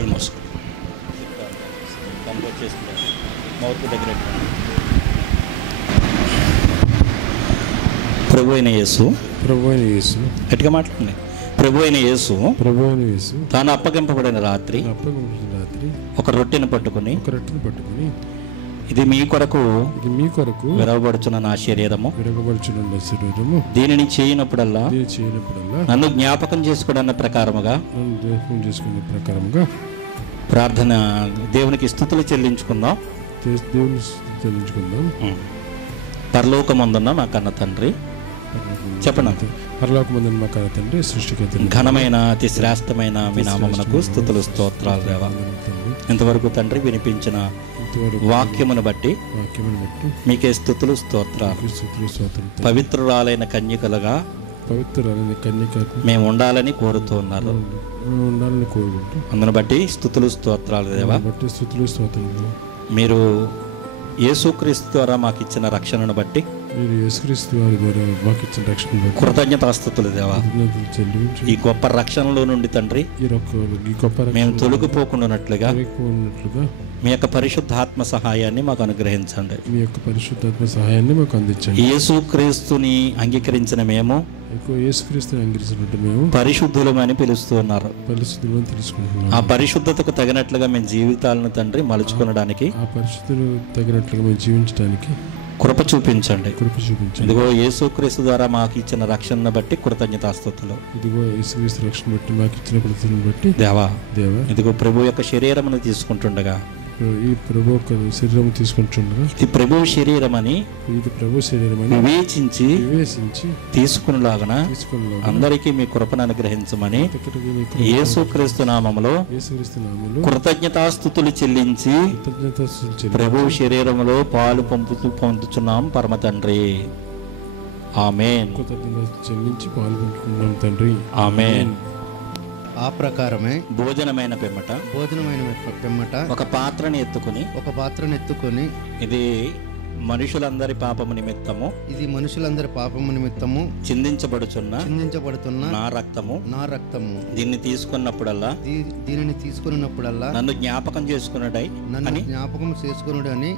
Almost compose చేసుకుంటారు mouth దగ్గర. ప్రభు అయిన యేసు గట్టిగా మాట్లాడండి. ప్రభు అయిన యేసు తాను అప్పగింపబడిన రాత్రి ఒక రొట్టెను పట్టుకుని ఇది మీ కొరకు విరవబడుచున్న నా శరీరము, దీనిని చేయనప్పుడల్లా నన్ను జ్ఞాపకం చేసుకోవడానికి ప్రకారముగా ప్రార్థన దేవునికి స్తుతులు చెల్లించుకుందాం. పరలోకమందున్న మా కన్న తండ్రి, చెప్పండి. పరలోకమందున్న మా కన్న తండ్రి, సృష్టికర్త ఘనమైన అతి శ్రేష్టమైన మీ నామమునకు స్తుతులు స్తోత్రాలు దేవా. ఇంతవరకు తండ్రి వినిపించిన వాక్యమును బట్టి మీకే స్తుతులు స్తోత్రాలు. పవిత్రురాలైన కన్యకలుగా మేము ఉండాలని కోరుతూ ఉన్నారు. అందును బట్టి స్తుతులు స్తోత్రాలు దేవా. మీరు యేసుక్రీస్తు ద్వారా మాకు ఇచ్చిన రక్షణను బట్టి కృతజ్ఞతాస్తుతులు దేవా. ఈ గొప్ప రక్షణలో నుండి తండ్రి మేము తొలగిపోకుండానట్లుగా మీ యొక్క పరిశుద్ధాత్మ సహాయాన్ని మాకు అనుగ్రహించండి. యేసుక్రీస్తుని అంగీకరించిన మేము పరిశుద్ధులమని పిలుస్తున్నారు. ఆ పరిశుద్ధతకు తగినట్లుగా మేము జీవితాలను తండ్రి మలుచుకోవడానికి కృప చూపించండి. ఇదిగో యేసుక్రీస్తు ద్వారా మాకు ఇచ్చిన రక్షణను బట్టి కృతజ్ఞతాస్తుతులు. దేవా, ఇదిగో ప్రభు యొక్క శరీరమును తీసుకుంటుండగా ఈ ప్రభు శరీరం తీసుకుంటుండగా ఇది ప్రభు శరీరమని వివేచించి తీసుకునేలాగా అందరికీ మీ కృపను అనుగ్రహించమని యేసుక్రీస్తు నామములో కృతజ్ఞతాస్తుతులు చెల్లించి ప్రభు శరీరములో పాలు పొందుచున్నాం పరమ తండ్రి. ఆమేన్. తండ్రి ఆమేన్. ఆ ప్రకారమే భోజనమైన పిమ్మట ఒక పాత్రను ఎత్తుకొని ఇది మనుషులందరి పాపము నిమిత్తము చిందించబడుచున్న నా రక్తము దీన్ని తీసుకున్నప్పుడల్లా నన్ను జ్ఞాపకం చేసుకున్నడని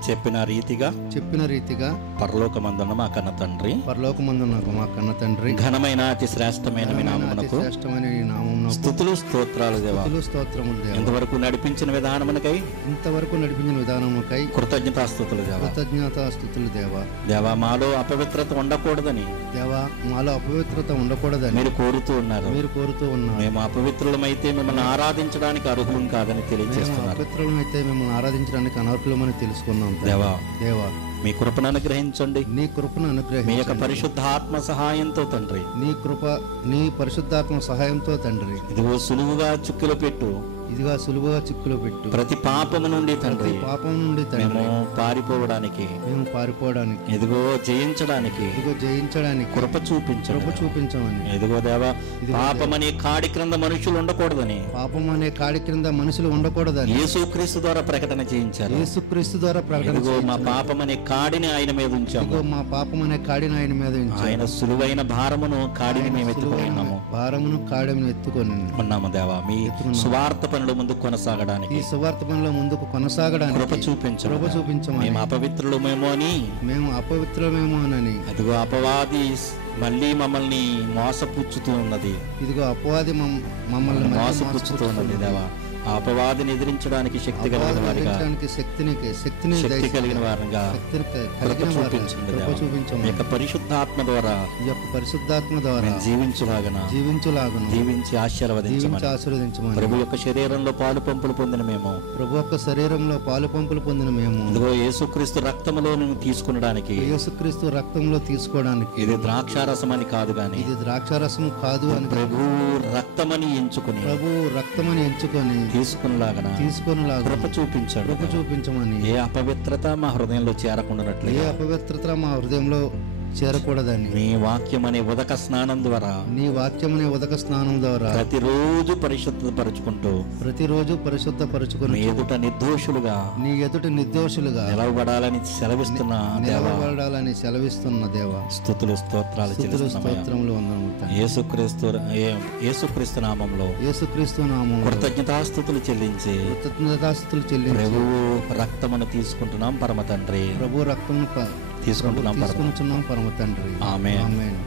చెప్పిన రీతిగా పరలోకమందున్న మా కన్న తండ్రి ఘనమైన అతి శ్రేష్టమైన మీ నామమునకు స్తుతులు స్తోత్రాలు దేవా. ఇంతవరకు నడిపించిన విధానమునకై కృతజ్ఞతాస్తుతులు దేవా. దేవా, మాలో అపవిత్రత ఉండకూడదని మీరు కోరుతూ ఉన్నారు. మేము అపవిత్రులమైతే మిమ్మల్ని ఆరాధించడానికి అర్హులం కాదని తెలియజేస్తున్నారు. తెలుసుకున్నాం దేవా. మీ కృపను అనుగ్రహించండి. మీ యొక్క పరిశుద్ధాత్మ సహాయంతో తండ్రి నీ పరిశుద్ధాత్మ సహాయంతో తండ్రి ఇదిగో సులువుగా చిక్కులు పెట్టు ప్రతి పాపము నుండి తండ్రి మేము పారిపోవడానికి ఇదిగో జయించడానికి కృప చూపించమని. ఇదిగో దేవా, పాపమనే కాడి క్రింద మనుషులు ఉండకూడదని యేసుక్రీస్తు ద్వారా ప్రకటన చేయించారు. ఇదిగో మా పాపమనే కాడిని ఆయన మీద ఉంచాము. ఆయన సులువైన భారమును కాడిని మేము ఎత్తుకొని ఉన్నాము దేవా. మీ సువార్త పనులు ముందుకు కొనసాగడానికి కృప చూపించమని. మేము అపవిత్రులమేమో అని అదిగో అపవాది మళ్ళీ మమ్మల్ని మోసపుచ్చుతూ ఉన్నది. మోసపుచ్చుతూ ఉన్నది దేవా. ఆ అపవాదిని ఎదిరించడానికి శక్తి కలిగిన వారిగా చూపించండి. పరిశుద్ధాత్మ ద్వారా జీవించి ఆశీర్వదించమని. ప్రభు యొక్క శరీరంలో పాలు పంపులు పొందిన మేము ఇదిగో యేసుక్రీస్తు రక్తములో తీసుకునడానికి ఇది ద్రాక్షారసం అని కాదు గాని ప్రభు రక్తమని ఎంచుకుని తీసుకునేలాగా కృప చూపించమని. ఏ అపవిత్రత మా హృదయంలో చేరకూడదని నీ వాక్యం అనే ఉదక స్నానం ద్వారా నీ వాక్యమనే ఉదక స్నానం ద్వారా ప్రతిరోజు పరిశుద్ధపరుచుకుంటూ ప్రతిరోజు పరిశుద్ధపరచుకుని నీ ఎదుట నిర్దోషులుగా నీ ఎదుట నిర్దోషులుగా నిలవబడాలని సెలవిస్తున్న దేవా, నిలబడాలని సెలవిస్తున్న దేవ స్తుతులు స్తోత్రాలు చెల్లిస్తున్నామయ్యా. స్తోత్రములు వందనములు తండ్రి. యేసుక్రీస్తు నామంలో యేసుక్రీస్తు నామములో కృతజ్ఞతాస్తుతులు చెల్లించి కృతజ్ఞతాస్తుతులు చెల్లించి ప్రభువు రక్తమును తీసుకుంటున్నాం పరమ తండ్రి. ప్రభు రక్తమును తీసుకుంటున్నాం పరమ తీసుకుంటున్నాం పరమ తండ్రి. ఆమేన్. ఆమేన్.